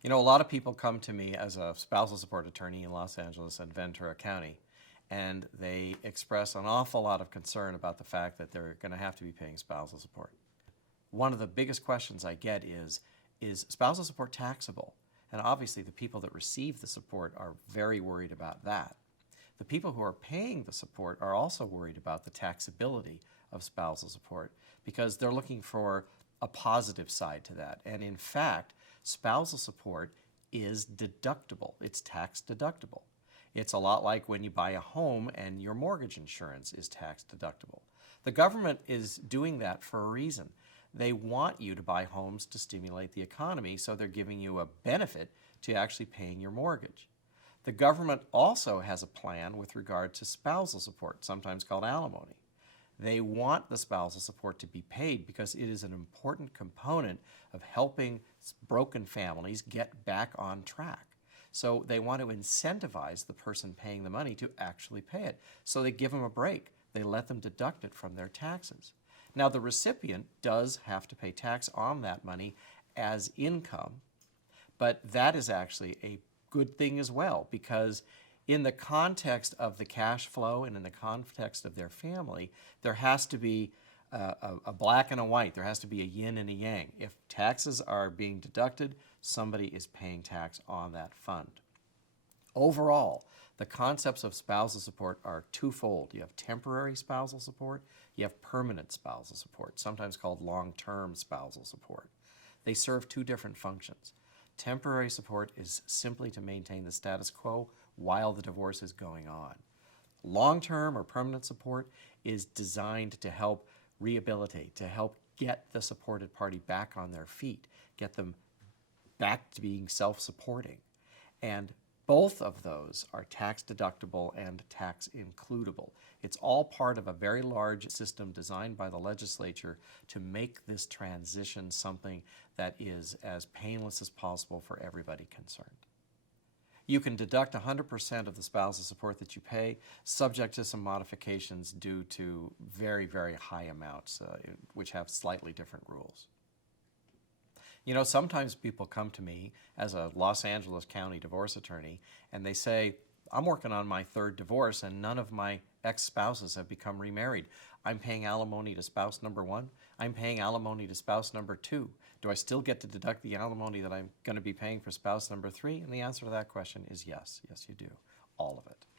You know, a lot of people come to me as a spousal support attorney in Los Angeles and Ventura County, and they express an awful lot of concern about the fact that they're going to have to be paying spousal support. One of the biggest questions I get is spousal support taxable? And obviously the people that receive the support are very worried about that. The people who are paying the support are also worried about the taxability of spousal support because they're looking for a positive side to that. And in fact, spousal support is deductible. It's tax deductible. It's a lot like when you buy a home and your mortgage insurance is tax deductible. The government is doing that for a reason. They want you to buy homes to stimulate the economy, so they're giving you a benefit to actually paying your mortgage. The government also has a plan with regard to spousal support, sometimes called alimony. They want the spousal support to be paid because it is an important component of helping broken families get back on track. So they want to incentivize the person paying the money to actually pay it. So they give them a break. They let them deduct it from their taxes. Now, the recipient does have to pay tax on that money as income, but that is actually a good thing as well, because in the context of the cash flow and in the context of their family, there has to be a black and a white. There has to be a yin and a yang. If taxes are being deducted, somebody is paying tax on that fund. Overall, the concepts of spousal support are twofold. You have temporary spousal support, you have permanent spousal support, sometimes called long-term spousal support. They serve two different functions. Temporary support is simply to maintain the status quo while the divorce is going on. Long-term or permanent support is designed to help rehabilitate, to help get the supported party back on their feet, get them back to being self-supporting. And both of those are tax deductible and tax includable. It's all part of a very large system designed by the legislature to make this transition something that is as painless as possible for everybody concerned. You can deduct 100% of the spousal support that you pay, subject to some modifications due to very, very high amounts, which have slightly different rules. You know, sometimes people come to me as a Los Angeles County divorce attorney and they say, I'm working on my third divorce and none of my ex-spouses have become remarried. I'm paying alimony to spouse number one. I'm paying alimony to spouse number two. Do I still get to deduct the alimony that I'm going to be paying for spouse number three? And the answer to that question is yes. Yes, you do. All of it.